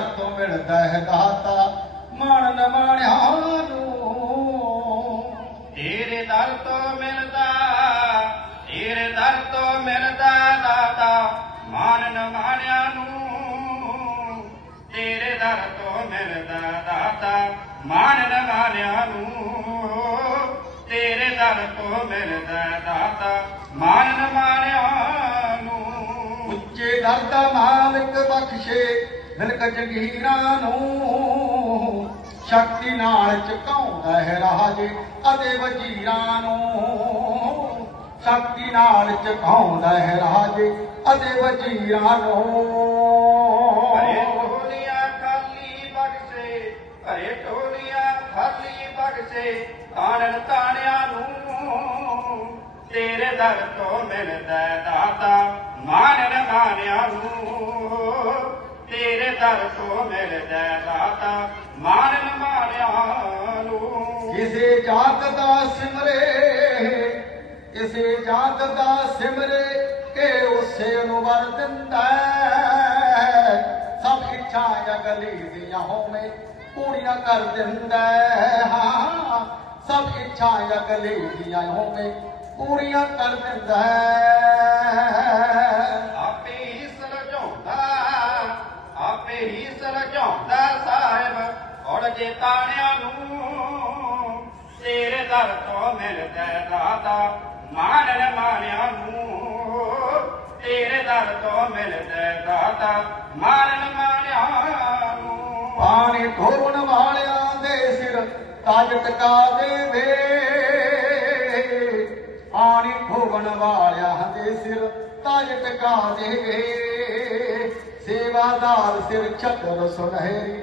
ਤੋਂ ਮਿਲਦਾ ਹੈ ਦਾਤਾ ਮਨ ਨ ਮਾਣਿਆ ਨੂੰ। ਤੇਰੇ ਦਰ ਤੋਂ ਮਿਲਦਾ, ਤੇਰੇ ਦਰ ਤੋਂ ਮਿਲਦਾ ਦਾਤਾ ਮਾਨ ਨ ਮਾਣਿਆ ਨੂੰ। ਤੇਰੇ ਦਰ ਤੋਂ ਮਿਲਦਾ ਦਾਤਾ ਮਨ ਨ ਮਾਣਿਆ ਨੂੰ। ਤੇਰੇ ਦਰ ਤੋਂ ਮਿਲਦਾ ਦਾਤਾ ਮਾਨ ਨ ਮਾਣਿਆ ਨੂੰ। ਉੱਚੇ ਦਰ ਦਾ ਮਾਲਕ ਬਖਸ਼ੇ ਮਿਲਕ ਜਗੀਰਾਂ ਨੂੰ ਸ਼ਕਤੀ ਨਾਲ ਝੁਕਾਉਂਦਾ ਹੈ ਰਾਜੇ ਅਤੇ ਵਜ਼ੀਰਾਂ ਨੂੰ ਸ਼ਕਤੀ ਨਾਲ ਝੁਕਾਉਂਦਾ ਹੈ ਰਾਜੇ ਅਤੇ ਵਜ਼ੀਰਾਂ ਨੂੰ। ਹਰੇ ਢੋਲੀਆਂ ਖਾਲੀ ਬਖਸ਼ੇ ਘਰੇ ਢੋਲੀਆਂ ਖਾਲੀ ਬਖਸ਼ੇ, ਤਾਣਨ ਤਾਣਿਆਂ ਨੂੰ ਤੇਰੇ ਦਰ ਤੋਂ ਮਿਲਦਾ ਦਾਤਾ ਮਾਨਨ ਮਾਨਿਆਂ ਨੂੰ। ਤੇਰੇ ਦਰ ਤੋਂ ਮਿਲਦਾ ਹੈ ਦਾਤਾ ਮਾਨਨ ਮਾਨਿਆਂ ਨੂੰ। ਕਿਸੇ ਜਾਤ ਦਾ ਸਿਮਰੇ, ਕਿਸੇ ਜਾਤ ਦਾ ਸਿਮਰੇ, ਕਿ ਉਸੇ ਨੂੰ ਵਰ ਦਿੰਦਾ ਸਭ ਇੱਛਾ ਅਗਲੀ ਦੀਆਂ ਹੋਵੇਂ, ਪੂਰੀਆਂ ਕਰ ਦਿੰਦਾ ਹੈ। ਹਾਂ, ਸਭ ਇੱਛਾ ਅਗਲੀ ਦੀਆਂ ਹੋਵੇਂ, ਪੂਰੀਆਂ ਕਰ ਦਿੰਦਾ ਹੈ। ਆਪੇ ਹੀ ਸਰਜਾਉਂਦਾ ਆਪੇ ਹੀ ਸਰਜਾਉਂਦਾ ਸਾਹਿਬ ਤਾਣਿਆਂ ਨੂੰ ਤੇਰੇ ਦਰ ਤੋਂ ਮਿਲਦਾ ਹੈ ਦਾਤਾ ਮਾਨਨ ਮਾਨਿਆਂ ਨੂੰ ਤੇਰੇ ਦਰ ਤੋਂ ਮਿਲਦਾ ਹੈ ਦਾਤਾ ਮਾਨਨ ਮਾਨਿਆਂ ਨੂੰ। ਪਾਣੀ ਢੋਣ ਵਾਲਿਆਂ ਦੇ ਸਿਰ ਤਾਜ ਟਕਾ ਦੇਵੇ। ਪਾਣੀ ਢੋਣ ਵਾਲਿਆਂ ਦੇ ਸਿਰ ਤਾਜ ਟਕਾ ਦੇਵੇ। ਸੇਵਾਦਾਰ ਸਿਰ ਛਤਰ ਸੁਨਹਿਰੀ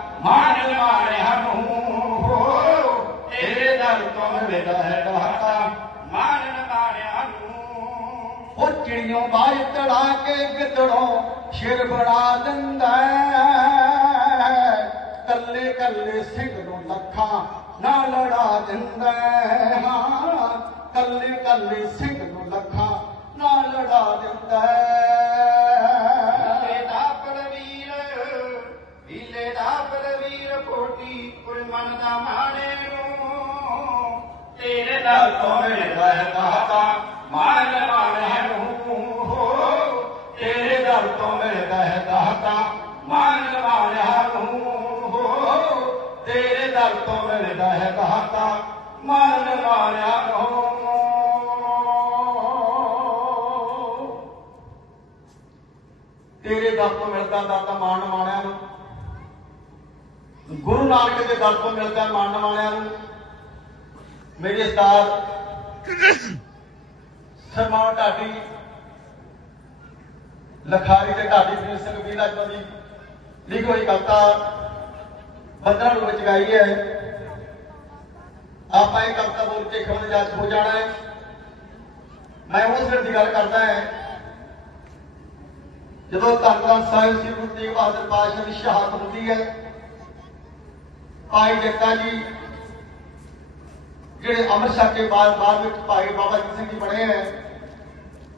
ਚਿੜੀਆਂ ਬਾਜ ਤੜਾ ਕੇ ਗਿੱਦੜੋਂ ਸ਼ਿਰ ਬਣਾ ਦਿੰਦਾ। ਕੱਲੇ ਕੱਲੇ ਸਿੰਘ ਨੂੰ ਲੱਖਾਂ ਨਾ ਲੜਾ ਦਿੰਦਾ ਹੈ। ਕੱਲੇ ਕੱਲੇ ਸਿੰਘ ਨੂੰ ਲੱਖਾਂ ਨਾ ਲੜਾ ਦਿੰਦਾ ਹੈ। ਦਾ ਦਾ ਦਾ ਮਾਣੇ ਨੂੰ ਤੇਰੇ ਮਿਲਦਾ ਹੈ ਦਾਤਾ ਮਾਨ ਮਾਣੇ ਨੂੰ ਤੇਰੇ ਦਰ ਤੋਂ ਮਿਲਦਾ ਹੈ ਦਾਤਾ ਮਾਨ ਮਾਣਿਆ ਨੂੰ ਤੇਰੇ ਦਰ ਤੋਂ ਮਿਲਦਾ ਹੈ ਦਾਤਾ ਮਾਨ ਮਾਣਿਆ ਨੂੰ ਤੇਰੇ ਦਰ ਤੋਂ ਮਿਲਦਾ ਦਾਤਾ ਮਾਣ ਮਾਣਿਆਂ ਨੂੰ। ਗੁਰੂ ਨਾਨਕ ਦੇ ਦਰ ਤੋਂ ਮਿਲਦਾ ਮਾਣ ਮਾਣਿਆਂ ਨੂੰ। ਮੇਰੇ ਉਸਤਾਦ ਸਰਮਾਨ ਢਾਡੀ, ਲਖਾਰੀ ਤੇ ਢਾਡੀ ਪ੍ਰਿੰਸ ਸਿੰਘ ਵੀਰਾ ਜੀ ਦੀ ਲਿਖੀ ਕਵਿਤਾ ਬੰਦਰਾਂ ਨੂੰ ਵਿੱਚ ਹੈ। ਆਪਾਂ ਇਹ ਕਵਿਤਾ ਬੋਲ ਕੇ ਖਬਰ ਜੱਜ ਹੋ ਜਾਣਾ ਹੈ। ਮੈਂ ਉਸ ਵੇਲੇ ਦੀ ਗੱਲ ਕਰਦਾ ਹਾਂ। ਜਦੋਂ ਧੰਨ ਸਾਹਿਬ ਸ੍ਰੀ ਗੁਰੂ ਤੇਗ ਬਹਾਦਰ ਪਾਤਸ਼ਾਹ ਦੀ ਸ਼ਹਾਦਤ ਹੁੰਦੀ ਹੈ, ਭਾਈ ਜੱਟਾ ਜੀ, ਜਿਹੜੇ ਅੰਮ੍ਰਿਤਸਰ ਦੇ ਬਾਅਦ ਬਾਅਦ ਵਿੱਚ ਭਾਈ ਬਾਬਾ ਜੀ ਸਿੰਘ ਜੀ ਬਣੇ ਹੈ